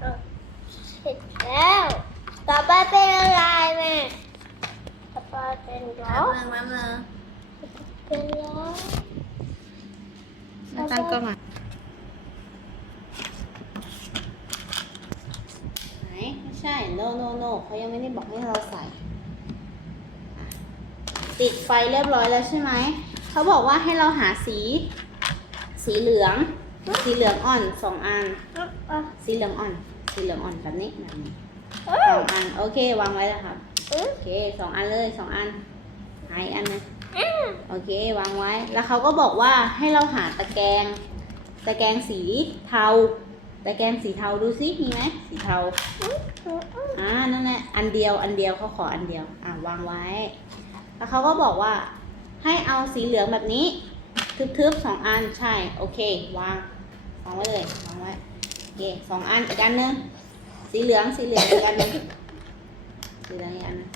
เอาเสร็จแล้ว ต่อไปเป็นอะไรแม่ต่อไปเป็นล้อแป๊บนึงแป๊บนึงเป็นล้อมาตั้งกล้องอะไหนไม่ใช่ no no no เขายังไม่ได้บอกให้เราใส่อะติดไฟเรียบร้อยแล้วใช่ไหม เขาบอกว่าให้เราหาสี สีเหลือง สีเหลืองอ่อนสองอันเอาเอาสีเหลืองอ่อน สีเหลืองอ่อนแบบนี้แบบนี้เอาสองอันโอเควางไว้แล้วครับเอาโอเคสองอันเลยสองอันหายอันหนึงเอาโอเควางไว้ แล้วเขาก็บอกว่าให้เราหาตะแกรงตะแกรงสีเทาตะแกรงสีเทาดูซิมีไหมสีเทาอ่านั่นแหละอันเดียวอันเดียวเขาขออันเดียว อ่าวางไว้ แล้วเขาก็บอกว่าให้เอาสีเหลืองแบบนี้ทึบๆสองอันใช่ โอเค วางวางไว้เลยวางไว้โอ เคสองอันอีกอันหนึงสีเหลืองสีเหลืองอีกอันหนึงสีเหลืองอีกอันหนึง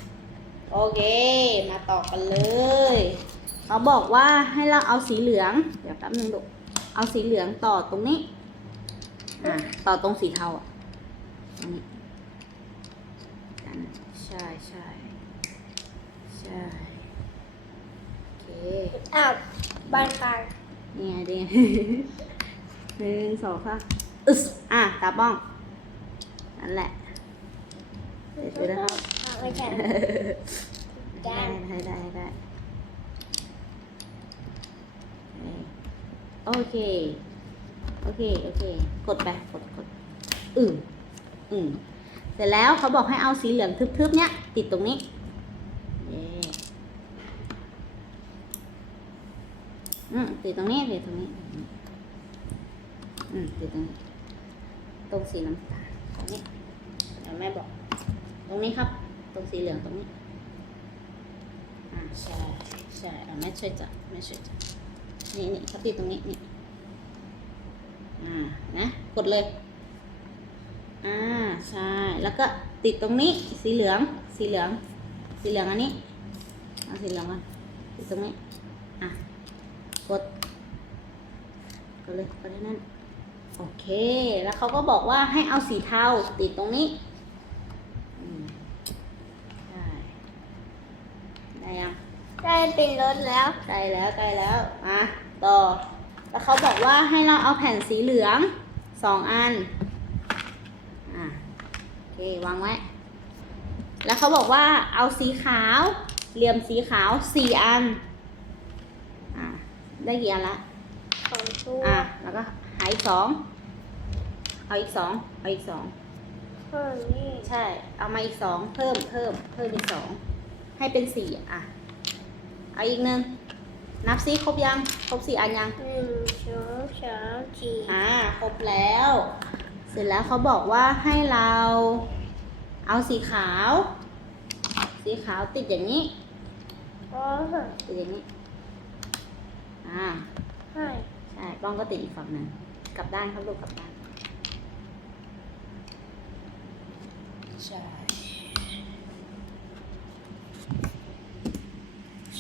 โอเค มาต่อกันเลย เขาบอกว่าให้เราเอาสีเหลือง เดี๋ยวแป๊บนึงดูเอาสีเหลืองต่อตรงนี้ อะต่อตรงสีเทาอะตรงนี้อันนั้นใช่ใช่ใช่โอเคอ้าวบานปลายนี่ไงดิหนึ่งสองค่ะ อึสอะตาบ้อง นั่นแหละเดี๋ยวดูนะครับอะไม่ใช่ได้ได้ได้ได้ได้โอเค โอเค โอเค กดไป กดกดอืมอืมเสร็จแล้วเขาบอกให้เอาสีเหลืองทึบๆ เนี้ยติดตรงนี้เย่อืมติดตรงนี้ติดตรงนี้ อืมติดตรงนี้ ตรงสีน้ำตาลตรงนี้เดี๋ยวแม่บอก ตรงนี้ครับ ตรงสีเหลืองตรงนี้อ่าใช่ใช่เอาแม่ช่วยจับแม่ช่วยจับนี่นี่เขาติดตรงนี้นี่อ่านะกดเลยอ่าใช่แล้วก็ติดตรงนี้สีเหลืองสีเหลือง สีเหลืองอันนี้เอาสีเหลืองก่อนติดตรงนี้อะกดกดเลยกดได้นั่น โอเค แล้วเขาก็บอกว่าให้เอาสีเทาติดตรงนี้อืมใช่ได้ยังได้เป็นรถแล้วใกล้แล้วใกล้แล้วมาต่อ แล้วเขาบอกว่าให้เราเอาแผ่นสีเหลืองสองอันอะโอเควางไว้ แล้วเขาบอกว่าเอาสีขาวเหลี่ยมสีขาวสี่อันอะได้กี่อันละของตัวอะแล้วก็หาอีกสอง เอาอีกสองเอาอีกสองเพิ่มนี่ ใช่ เอามาอีกสองเพิ่มเพิ่มเพิ่มอีกสองให้เป็นสี่อะเอาอีกหนึ่งนับซิครบยัง ครบสี่อันยังหนึ่งสองสามสี่อ่าครบแล้ว เสร็จแล้วเขาบอกว่าให้เราเอาสีขาว สีขาวติดอย่างนี้อ๋อติดอย่างนี้อ่าให้ใช่ป้องก็ติดอีกฝั่งหนึ่งกลับด้านครับลูกกลับด้าน ใช่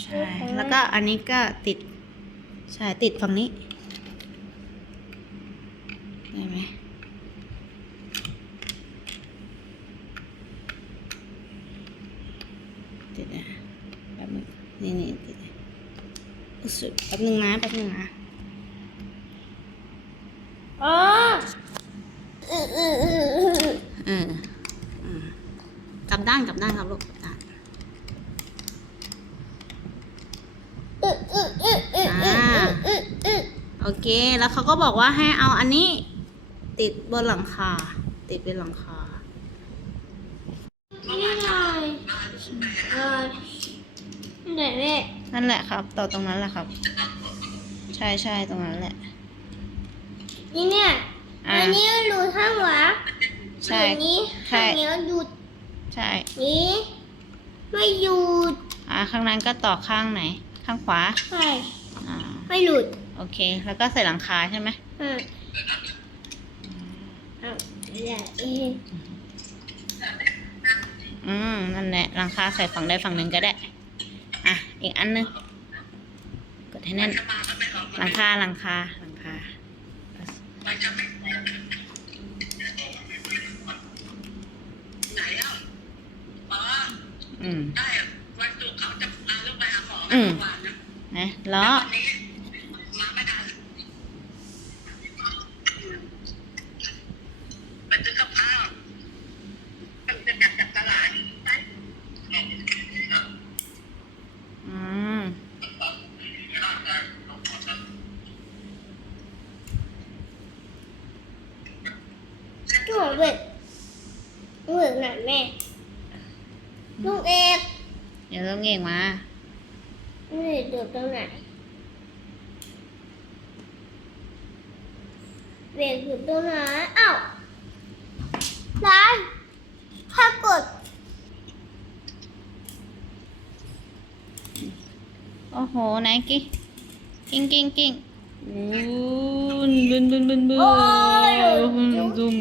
ใช่ แล้วก็อันนี้ก็ติด ใช่ ติดฝั่งนี้ ได้ไหมติดนะแป๊บนึงนี่นี่ติดอุ๊ยสุดแป๊บนึงนะแป๊บนึงนะอ๋ออืออืออืออือ เอออืมกลับ ด้านกลับด้านครับลูกกลับด้านอืออืออืออืออืออืออือโอเค แล้วเขาก็บอกว่าให้เอาอันนี้ ติดบนหลังคา ติดบนหลังคานี่หน่อยเออไหนแม่นั่นแหละครับ ต่อตรงนั้นแหละครับ ใช่ใช่ตรงนั้นแหละ นี่เนี่ยอ่าอันนี้รูข้างหวาใช่อันนี้ใช่ข้างนี้หยุด ใช่นี่ไม่หยุดอ่าข้างนั้นก็ต่อข้างไหน ข้างขวาใช่อ่าไม่หลุดโอเค แล้วก็ใส่หลังคาใช่ไหมอ่าเอาอย่าเองอืมนั่นแหละหลังคาใส่ฝั่งใดฝั่งหนึ่งก็ได้ อะ อีกอันหนึงกดให้แน่นหลังคาหลังคาหลังคา อืมได้อะวันศุกร์เขาจะพาลูกไปหาหมออืมเมื่อวานนะนะล้อวันนี้มาไม่ทันไปซื้อกับข้าวมันจะจัดจากตลาดอืมหนูเบิกเบิกหน่อยแม่ ลูกเอกเดี๋ยวต้องเก่งมานี่ดูตรงไหนเบรกอยู่ตรงไหนอ้าวร้านถ้ากดโอ้โหไหนกิ๊กกิ้งกิ้งกิ้งบูนบึนบึนบึนบึนโอ้ยบึนบึน